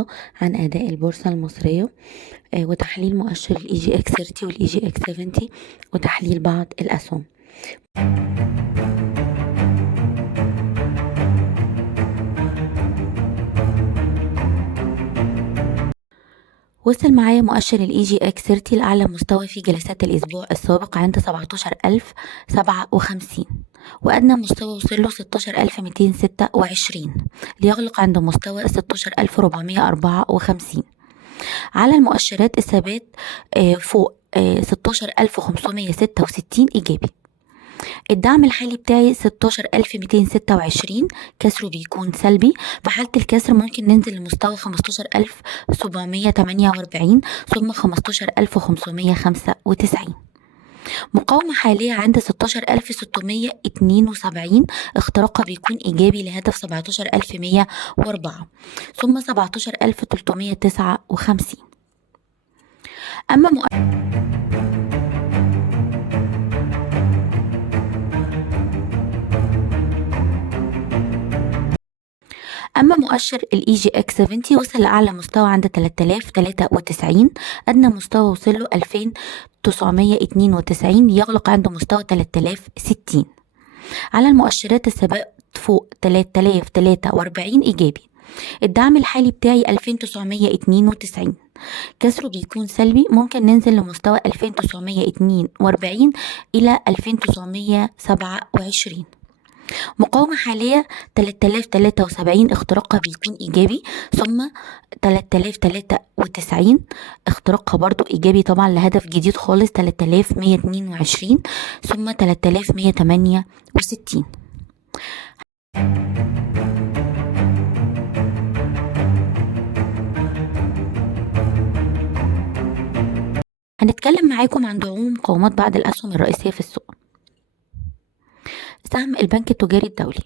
النهاردة عن أداء البورصة المصرية، وتحليل مؤشر ال EGX30 وال EGX70 وتحليل بعض الأسهم. وصل معايا مؤشر ال EGX30 لأعلى مستوى في جلسات الأسبوع السابق عند 17,057، وأدنى مستوى وصله 16,226 ليغلق عند مستوى 16,454. على المؤشرات الثبات فوق 16,566 إيجابي. الدعم الحالي بتاعي 16,226، كسره بيكون سلبي. في حالة الكسر ممكن ننزل لمستوى 15,748 ثم 15,595. مقاومة حالية عند 16,672، اختراقها بيكون إيجابي لهدف 17,104 ثم 17,359. أما مؤشر ال EGX70 وصل لأعلى مستوى عند 3093، أدنى مستوى وصل له 2992 يغلق عند مستوى 3060. على المؤشرات الثبات فوق 3043 إيجابي. الدعم الحالي بتاعي 2992، كسره بيكون سلبي. ممكن ننزل لمستوى 2942 إلى 2927. مقاومة حالية 3073، اختراقها بيكون إيجابي، ثم 3093 اختراقها برضو إيجابي طبعا لهدف جديد خالص 3122 ثم 3168. هنتكلم معاكم عن دعوم ومقاومات بعض الأسهم الرئيسية في السوق. سهم البنك التجاري الدولي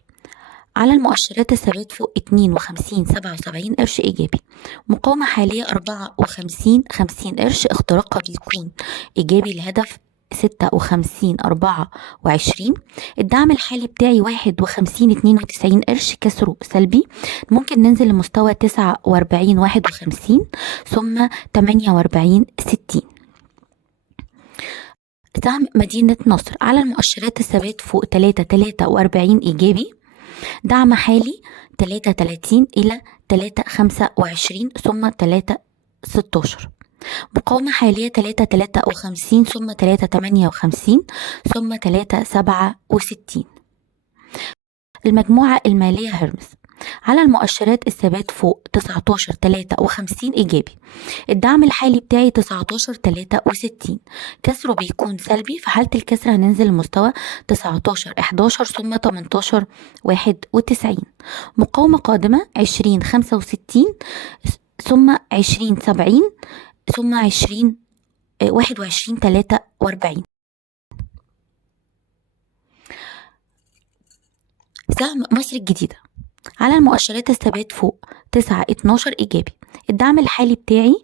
على المؤشرات الثبات فوق 52.77 قرش إيجابي. مقاومة حالية 54.50 قرش، اختراقها بيكون إيجابي لهدف 56.24. الدعم الحالي بتاعي 51.92 قرش، كسره سلبي. ممكن ننزل لمستوى 49.51 ثم 48.60. سهم مدينة نصر على المؤشرات الثبات فوق 3.43 إيجابي. دعم حالي 3.30 إلى 3.25 ثم 3.16. مقاومة حالية 3.53 ثم 3.58 ثم 3.67. المجموعة المالية هرمز على المؤشرات الثبات فوق 19.53 إيجابي. الدعم الحالي بتاعي 19.63، كسره بيكون سلبي. في حالة الكسر هننزل لمستوى 19.11 ثم 18.91. مقاومة قادمة 20.65 ثم 20.70 ثم 21.43. سهم مصر الجديدة على المؤشرات الثبات فوق 9.12 إيجابي. الدعم الحالي بتاعي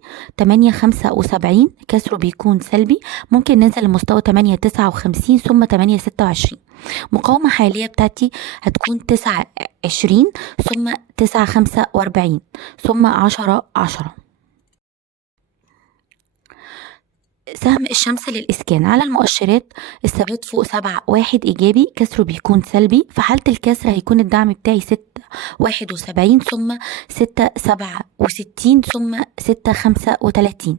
8.75، كسره بيكون سلبي. ممكن ننزل لمستوى 8.59 ثم 8.26. مقاومة حالية بتاعتي هتكون 9.20 ثم 9.45 ثم 10.10. سهم الشمس للإسكان على المؤشرات الثبات فوق 7.1 إيجابي، كسره بيكون سلبي. في حالة الكسر هيكون الدعم بتاعي 6.71 ثم 6.67 ثم 6.35.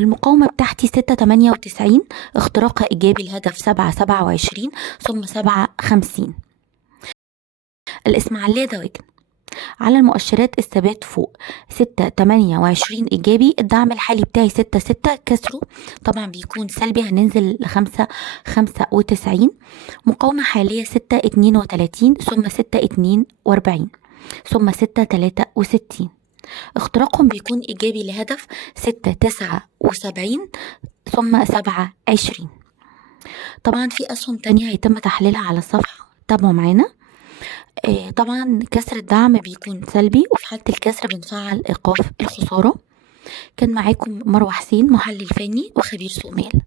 المقاومة بتاعتي 6.98، اختراقها إيجابي لهدف 7.27 ثم 7.50. الإسماعيلية دواجن على المؤشرات الثبات فوق 6.28 إيجابي. الدعم الحالي بتاعي 6.6، كسره طبعا بيكون سلبي. هننزل ل5.95. مقاومة حالية 6.32 ثم 6.42 ثم 6.63. اختراقهم بيكون إيجابي لهدف 6.79 ثم 7.20. طبعا في أسهم تانية هيتم تحليلها على الصفحة، تابعوا معانا. طبعا كسر الدعم بيكون سلبي، وفي حالة الكسر بنفعل إيقاف الخسارة. كان معاكم مروة حسين، محلل فني وخبير سوق مال.